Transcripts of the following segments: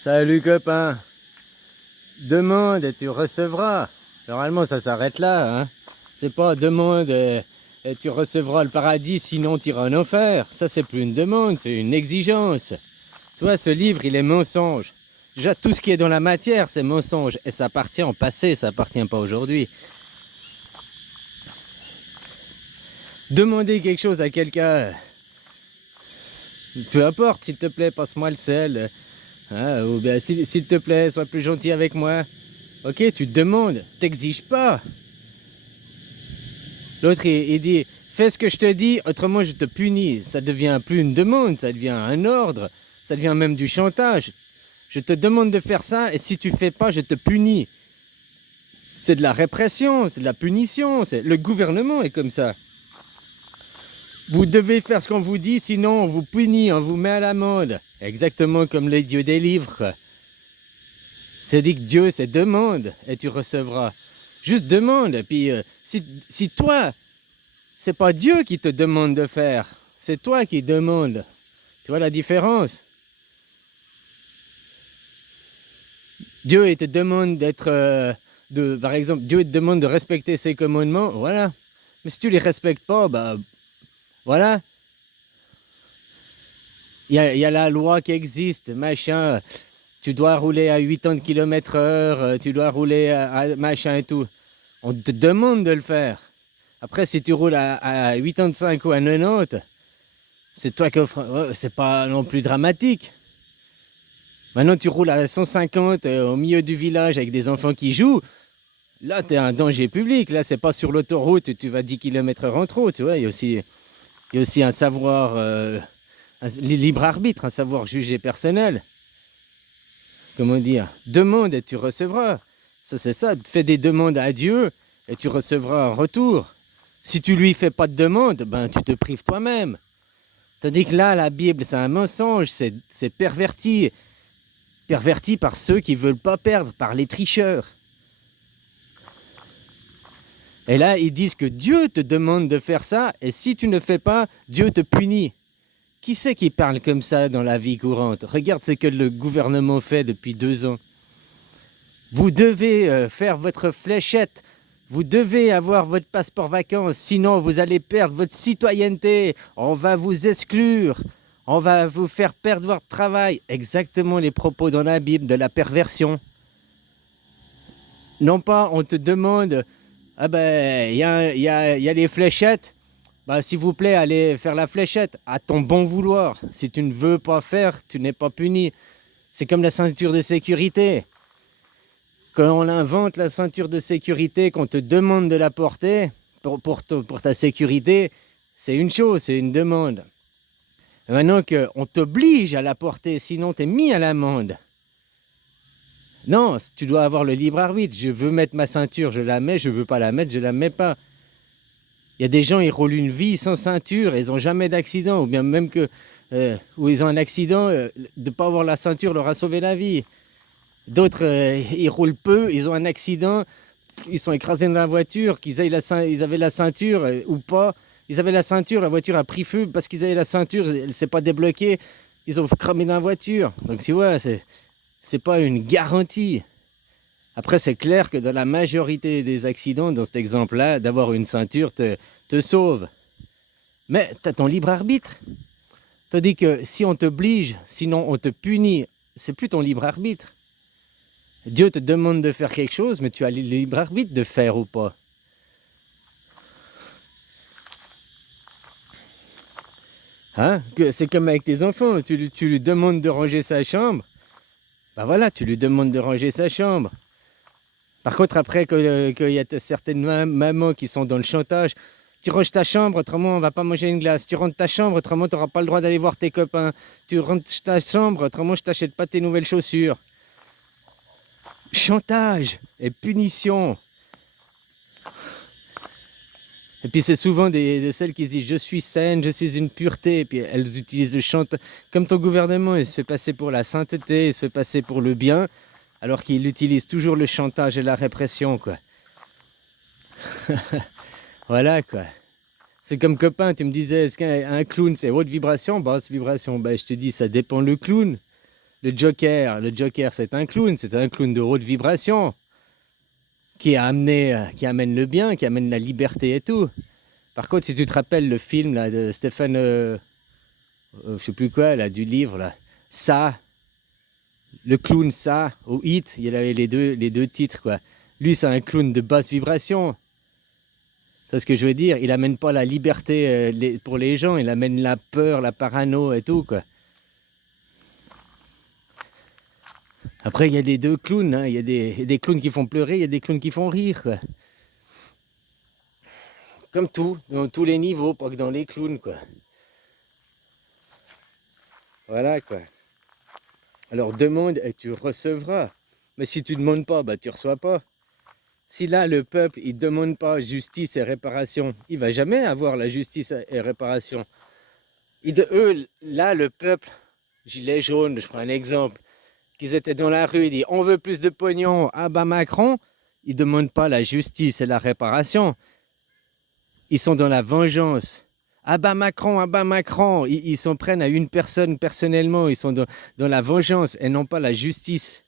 Salut copain, demande et tu recevras. Normalement ça s'arrête là, hein. C'est pas demande et tu recevras le paradis sinon tu iras en enfer. Ça c'est plus une demande, c'est une exigence. Tu vois, ce livre il est mensonge. Déjà tout ce qui est dans la matière c'est mensonge et ça appartient au passé, ça appartient pas aujourd'hui. Demander quelque chose à quelqu'un, peu importe, s'il te plaît passe-moi le sel, hein, ou bien s'il te plaît sois plus gentil avec moi. Ok, tu te demandes, t'exiges pas. L'autre, il dit, fais ce que je te dis, autrement je te punis. Ça devient plus une demande, ça devient un ordre. Ça devient même du chantage. Je te demande de faire ça, et si tu fais pas, je te punis. C'est de la répression, c'est de la punition. Le gouvernement est comme ça. Vous devez faire ce qu'on vous dit, sinon on vous punit, on vous met à l'amende. Exactement comme les dieux des livres, quoi. C'est dit que Dieu, c'est demande, et tu recevras. Juste demande, et puis si toi, c'est pas Dieu qui te demande de faire, c'est toi qui demandes. Tu vois la différence? Dieu, il te demande d'être, par exemple, Dieu te demande de respecter ses commandements, voilà. Mais si tu les respectes pas, bah, voilà. Il y a la loi qui existe, machin. Tu dois rouler à 80 km/h, tu dois rouler à machin et tout. On te demande de le faire. Après, si tu roules à 85 ou à 90, c'est toi qui offre. C'est pas non plus dramatique. Maintenant, tu roules à 150 au milieu du village avec des enfants qui jouent. Là, tu es un danger public. Là, c'est pas sur l'autoroute, tu vas 10 km/h en trop. Tu vois, il y a aussi un savoir, un libre arbitre, un savoir jugé personnel. Comment dire? Demande et tu recevras. Ça, c'est ça. Fais des demandes à Dieu et tu recevras un retour. Si tu lui fais pas de demande, ben tu te prives toi-même. Tandis que là, la Bible, c'est un mensonge, c'est perverti. Perverti par ceux qui ne veulent pas perdre, par les tricheurs. Et là, ils disent que Dieu te demande de faire ça, et si tu ne fais pas, Dieu te punit. Qui c'est qui parle comme ça dans la vie courante? Regarde ce que le gouvernement fait depuis 2 ans. Vous devez faire votre fléchette. Vous devez avoir votre passeport vacances, sinon vous allez perdre votre citoyenneté. On va vous exclure. On va vous faire perdre votre travail. Exactement les propos dans la Bible de la perversion. Non pas on te demande, ah ben, il y a les fléchettes. Bah, s'il vous plaît, allez faire la fléchette à ton bon vouloir. Si tu ne veux pas faire, tu n'es pas puni. C'est comme la ceinture de sécurité. Quand on invente la ceinture de sécurité, qu'on te demande de la porter pour ta sécurité, c'est une chose, c'est une demande. Et maintenant qu'on t'oblige à la porter, sinon tu es mis à l'amende. Non, tu dois avoir le libre arbitre. Je veux mettre ma ceinture, je la mets. Je veux pas la mettre, je la mets pas. Il y a des gens, ils roulent une vie sans ceinture, ils n'ont jamais d'accident, ou bien même que, où ils ont un accident, de ne pas avoir la ceinture leur a sauvé la vie. D'autres, ils roulent peu, ils ont un accident, ils sont écrasés dans la voiture, ils avaient la ceinture ou pas. Ils avaient la ceinture, la voiture a pris feu parce qu'ils avaient la ceinture, elle ne s'est pas débloquée, ils ont cramé dans la voiture. Donc tu vois, c'est pas une garantie. Après, c'est clair que dans la majorité des accidents, dans cet exemple-là, d'avoir une ceinture te sauve. Mais tu as ton libre arbitre. Tandis que si on t'oblige, sinon on te punit, c'est plus ton libre arbitre. Dieu te demande de faire quelque chose, mais tu as le libre arbitre de faire ou pas. Hein? C'est comme avec tes enfants, tu lui demandes de ranger sa chambre. Ben voilà, tu lui demandes de ranger sa chambre. Par contre, après, qu'il y a certaines mamans qui sont dans le chantage, tu ranges ta chambre, autrement on va pas manger une glace. Tu rentres ta chambre, autrement tu n'auras pas le droit d'aller voir tes copains. Tu rentres ta chambre, autrement je t'achète pas tes nouvelles chaussures. Chantage et punition. Et puis c'est souvent de celles qui se disent je suis saine, je suis une pureté. Et puis elles utilisent le chantage. Comme ton gouvernement, il se fait passer pour la sainteté, il se fait passer pour le bien, alors qu'il utilise toujours le chantage et la répression, quoi. Voilà, quoi. C'est comme copain, tu me disais, est-ce qu'un clown c'est haute vibration, basse vibration? Ben, je te dis, ça dépend le clown. Le Joker, c'est un clown de haute vibration qui amène le bien, qui amène la liberté et tout. Par contre, si tu te rappelles le film là, de Stephen, je sais plus quoi, là, du livre, là, ça, le clown ça, au Hit, il y avait les deux titres, quoi. Lui, c'est un clown de basse vibration. C'est ce que je veux dire. Il amène pas la liberté pour les gens, il amène la peur, la parano et tout, quoi. Après, il y a des deux clowns, hein. Il y a des clowns qui font pleurer, il y a des clowns qui font rire, quoi. Comme tout, dans tous les niveaux, pas que dans les clowns, quoi. Voilà, quoi. Alors demande et tu recevras. Mais si tu ne demandes pas, bah tu reçois pas. Si là, le peuple, il ne demande pas justice et réparation, il ne va jamais avoir la justice et réparation. Eux, là, le peuple, gilet jaune, je prends un exemple, qu'ils étaient dans la rue, ils disent on veut plus de pognon, ah bah Macron, ils ne demandent pas la justice et la réparation. Ils sont dans la vengeance. Ah bah Macron, ils s'en prennent à une personne personnellement, ils sont dans la vengeance et non pas la justice.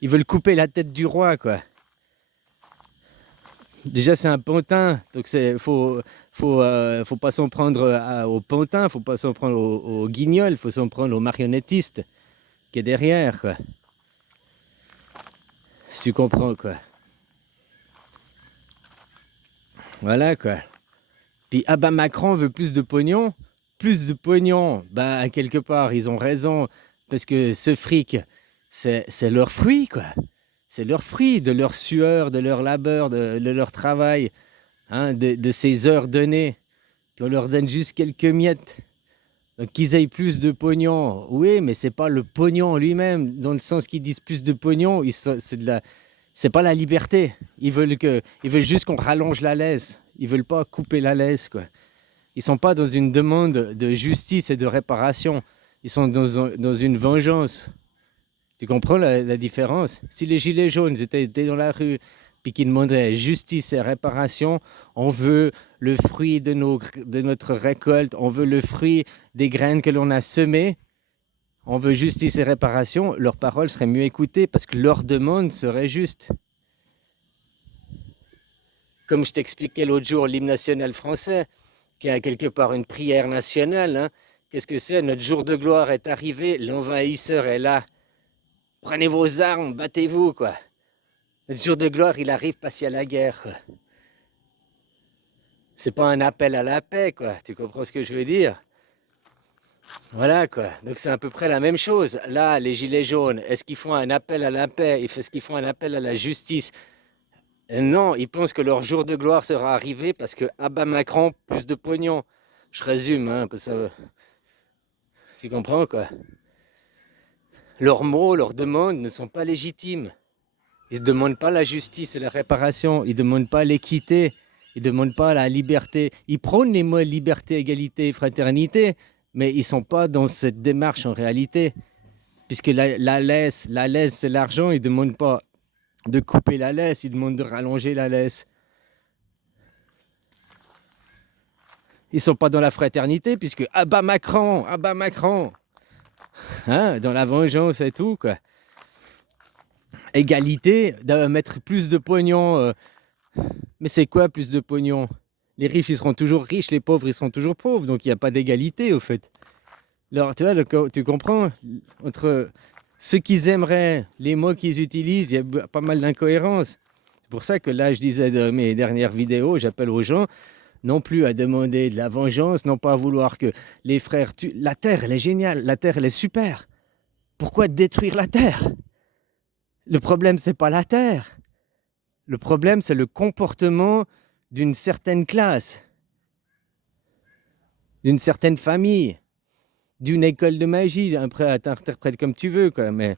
Ils veulent couper la tête du roi, quoi. Déjà, c'est un pantin, donc faut pas s'en prendre au pantin, faut pas s'en prendre au guignol, faut s'en prendre au marionnettiste qui est derrière, quoi. Si tu comprends, quoi. Voilà, quoi. Puis, ah bah Macron veut plus de pognon, bah quelque part, ils ont raison, parce que ce fric, c'est leur fruit, quoi. C'est leur fruit de leur sueur, de leur labeur, de leur travail, hein, de ces heures données. Puis on leur donne juste quelques miettes. Donc qu'ils aient plus de pognon, oui, mais c'est pas le pognon lui-même, dans le sens qu'ils disent plus de pognon, c'est pas la liberté. Ils veulent juste qu'on rallonge la laisse. Ils veulent pas couper la laisse, quoi. Ils sont pas dans une demande de justice et de réparation. Ils sont dans une vengeance. Tu comprends la différence? Si les gilets jaunes étaient dans la rue puis qu'ils demandaient justice et réparation, on veut le fruit de notre récolte, on veut le fruit des graines que l'on a semées, on veut justice et réparation, leurs paroles seraient mieux écoutées parce que leur demande serait juste. Comme je t'expliquais l'autre jour, l'hymne national français, qui a quelque part une prière nationale, hein. Qu'est-ce que c'est? Notre jour de gloire est arrivé, l'envahisseur est là. Prenez vos armes, battez-vous, quoi. Notre jour de gloire, il arrive parce qu'il y a la guerre, quoi. C'est pas un appel à la paix, quoi. Tu comprends ce que je veux dire? Voilà, quoi. Donc c'est à peu près la même chose. Là, les gilets jaunes, est-ce qu'ils font un appel à la paix? Est-ce qu'ils font un appel à la justice? Non, ils pensent que leur jour de gloire sera arrivé parce que, ah bah Macron, plus de pognon. Je résume, hein, parce que ça... Tu comprends, quoi. Leurs mots, leurs demandes ne sont pas légitimes. Ils ne demandent pas la justice et la réparation. Ils ne demandent pas l'équité. Ils ne demandent pas la liberté. Ils prônent les mots liberté, égalité, fraternité, mais ils ne sont pas dans cette démarche en réalité. Puisque la laisse, c'est l'argent. Ils ne demandent pas de couper la laisse. Ils demandent de rallonger la laisse. Ils ne sont pas dans la fraternité, puisque ah bah Macron, hein, dans la vengeance et tout, quoi. Égalité, de mettre plus de pognon. Mais c'est quoi plus de pognon? Les riches, ils seront toujours riches, les pauvres, ils seront toujours pauvres. Donc il n'y a pas d'égalité, au fait. Alors, tu vois, tu comprends? Entre ce qu'ils aimeraient, les mots qu'ils utilisent, il y a pas mal d'incohérences. C'est pour ça que là, je disais dans mes dernières vidéos, j'appelle aux gens non plus à demander de la vengeance, non pas à vouloir que les frères tuent. La terre, elle est géniale, la terre, elle est super. Pourquoi détruire la terre? Le problème, c'est pas la terre. Le problème, c'est le comportement d'une certaine classe, d'une certaine famille, d'une école de magie. Après, t'interprètes comme tu veux, quoi. Mais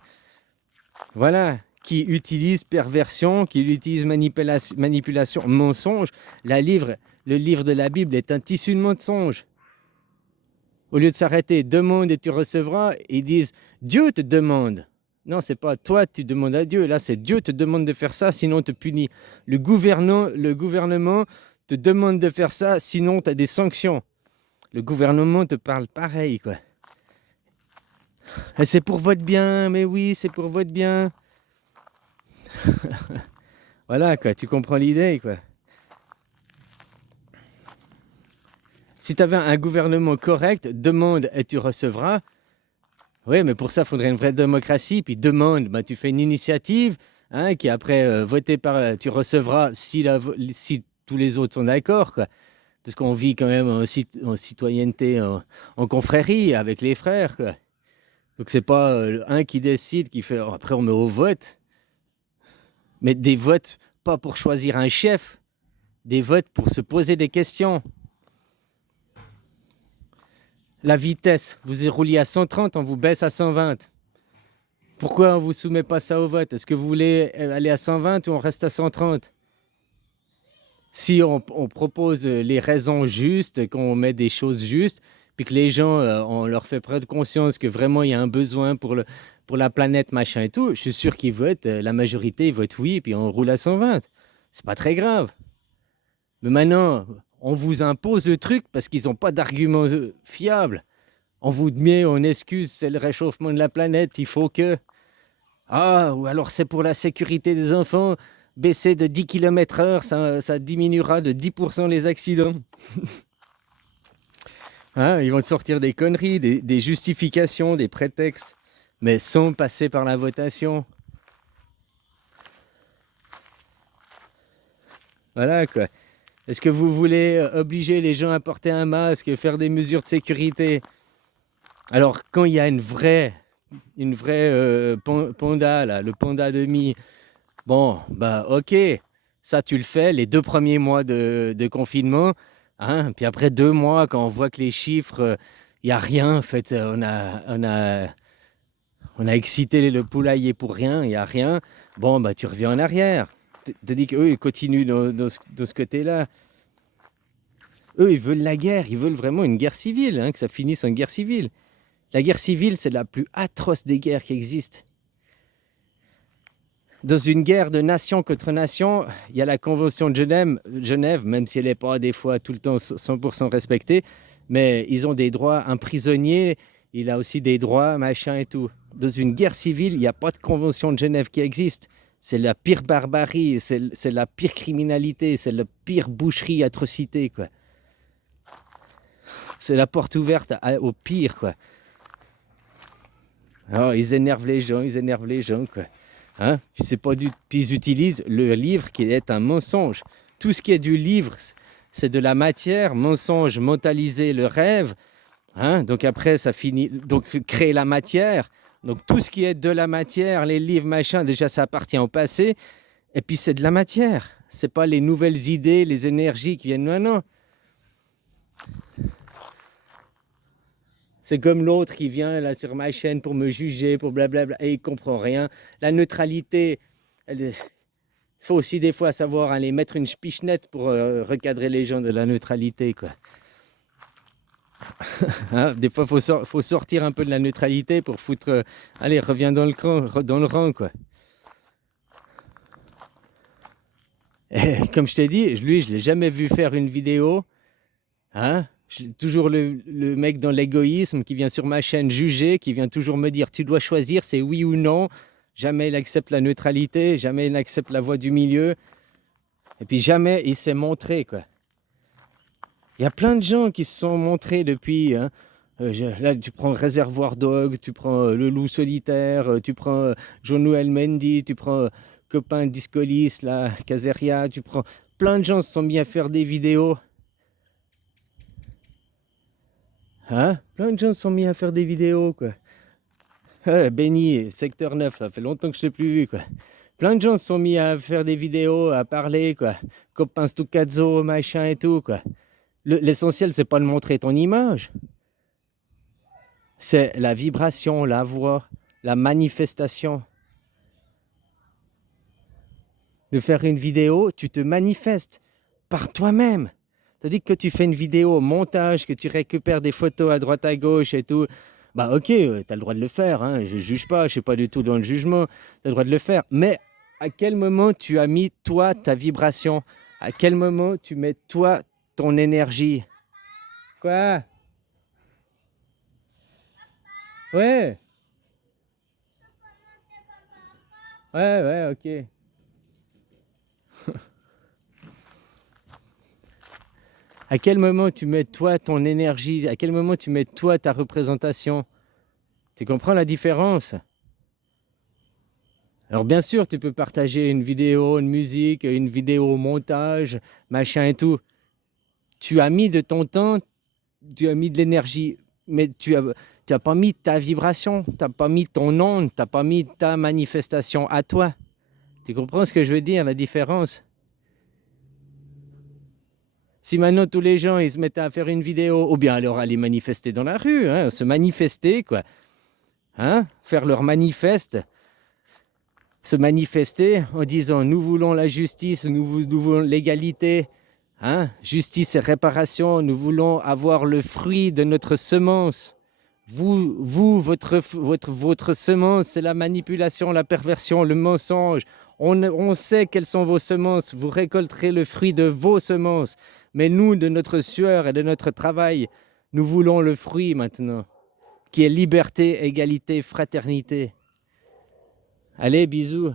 voilà, qui utilise perversion, qui utilise manipulation, mensonge. Le livre de la Bible est un tissu de mensonges. Au lieu de s'arrêter, demande et tu recevras, ils disent Dieu te demande. Non, c'est pas toi, tu demandes à Dieu. Là, c'est Dieu te demande de faire ça, sinon on te punit. Le gouvernement te demande de faire ça, sinon tu as des sanctions. Le gouvernement te parle pareil, quoi. Et c'est pour votre bien, mais oui, c'est pour votre bien. Voilà, quoi, tu comprends l'idée, quoi. Si tu avais un gouvernement correct, demande et tu recevras. Oui, mais pour ça, il faudrait une vraie démocratie. Puis demande, bah, tu fais une initiative, hein, qui après votée par, tu recevras si tous les autres sont d'accord, quoi. Parce qu'on vit quand même en citoyenneté, en confrérie avec les frères, quoi. Donc c'est pas un qui décide, qui fait. Après, on met au vote, mais des votes pas pour choisir un chef, des votes pour se poser des questions. La vitesse, vous rouliez à 130, on vous baisse à 120. Pourquoi on ne vous soumet pas ça au vote? Est-ce que vous voulez aller à 120 ou on reste à 130? Si on propose les raisons justes, qu'on met des choses justes, puis que les gens, on leur fait prendre conscience que vraiment il y a un besoin pour la planète, machin et tout, je suis sûr qu'ils votent, la majorité, ils votent oui, puis on roule à 120. C'est pas très grave. Mais maintenant, on vous impose le truc parce qu'ils n'ont pas d'arguments fiables. On vous met en excuse, c'est le réchauffement de la planète, il faut que... Ah, ou alors c'est pour la sécurité des enfants, baisser de 10 km/h, ça diminuera de 10% les accidents. Hein, ils vont te sortir des conneries, des justifications, des prétextes, mais sans passer par la votation. Voilà, quoi. Est-ce que vous voulez obliger les gens à porter un masque, faire des mesures de sécurité? Alors, quand il y a une vraie panda, là, le panda demi, bon, bah ok, ça tu le fais les 2 premiers mois de confinement, hein, puis après 2 mois, quand on voit que les chiffres, il n'y a rien, en fait, on a excité le poulailler pour rien, il n'y a rien, bon, bah tu reviens en arrière. T'as dit qu'eux, ils continuent dans ce côté-là. Eux, ils veulent la guerre, ils veulent vraiment une guerre civile, hein, que ça finisse en guerre civile. La guerre civile, c'est la plus atroce des guerres qui existent. Dans une guerre de nation contre nation, il y a la Convention de Genève, même si elle n'est pas des fois tout le temps 100% respectée, mais ils ont des droits. Un prisonnier, il a aussi des droits, machin et tout. Dans une guerre civile, il n'y a pas de Convention de Genève qui existe. C'est la pire barbarie, c'est la pire criminalité, c'est la pire boucherie, atrocité, quoi. C'est la porte ouverte au pire, quoi. Alors, ils énervent les gens, quoi. Hein? Puis ils utilisent le livre qui est un mensonge. Tout ce qui est du livre, c'est de la matière, mensonge, mentaliser le rêve. Hein? Donc après, ça finit. Donc créer la matière. Donc tout ce qui est de la matière, les livres, machin, déjà ça appartient au passé. Et puis c'est de la matière. C'est pas les nouvelles idées, les énergies qui viennent maintenant. C'est comme l'autre qui vient là sur ma chaîne pour me juger, pour blablabla, et il comprend rien. La neutralité, il faut aussi des fois savoir aller mettre une spichenette pour recadrer les gens de la neutralité, quoi. Hein, des fois, faut sortir un peu de la neutralité pour foutre... allez, reviens dans le rang, quoi. Et, comme je t'ai dit, lui, je ne l'ai jamais vu faire une vidéo. Hein? Toujours le mec dans l'égoïsme qui vient sur ma chaîne juger, qui vient toujours me dire tu dois choisir, c'est oui ou non. Jamais il accepte la neutralité, jamais il n'accepte la voie du milieu. Et puis jamais il s'est montré, quoi. Il y a plein de gens qui se sont montrés depuis. Hein. Là, tu prends Réservoir Dog, tu prends Le Loup Solitaire, tu prends Jean-Noël Mendy, tu prends Copain Discolis, là, Caseria, tu prends... Plein de gens se sont mis à faire des vidéos. Hein? Plein de gens se sont mis à faire des vidéos, quoi. Benny, secteur 9, ça fait longtemps que je ne t'ai plus vu, quoi. Plein de gens se sont mis à faire des vidéos, à parler, quoi. Copain Stucazzo, machin et tout, quoi. L'essentiel, c'est pas de montrer ton image. C'est la vibration, la voix, la manifestation. De faire une vidéo, tu te manifestes par toi-même. C'est-à-dire que tu fais une vidéo, montage, que tu récupères des photos à droite à gauche et tout. Bah ok, tu as le droit de le faire, hein, je ne juge pas, je ne suis pas du tout dans le jugement, tu as le droit de le faire. Mais à quel moment tu as mis, toi, ta vibration? À quel moment tu mets, toi, ton énergie? Quoi? Ouais. Ouais, ouais, ok. À quel moment tu mets toi ton énergie? À quel moment tu mets toi ta représentation? Tu comprends la différence? Alors bien sûr, tu peux partager une vidéo, une musique, une vidéo au montage, machin et tout. Tu as mis de ton temps, tu as mis de l'énergie, mais tu as pas mis ta vibration, tu n'as pas mis ton onde, tu n'as pas mis ta manifestation à toi. Tu comprends ce que je veux dire, la différence? Si maintenant tous les gens ils se mettent à faire une vidéo, ou bien alors aller manifester dans la rue, hein, se manifester, quoi, hein, faire leur manifeste, se manifester en disant nous voulons la justice, nous voulons l'égalité, hein, justice et réparation, nous voulons avoir le fruit de notre semence. Votre semence, c'est la manipulation, la perversion, le mensonge. On sait quelles sont vos semences. Vous récolterez le fruit de vos semences. Mais nous, de notre sueur et de notre travail, nous voulons le fruit maintenant, qui est liberté, égalité, fraternité. Allez, bisous.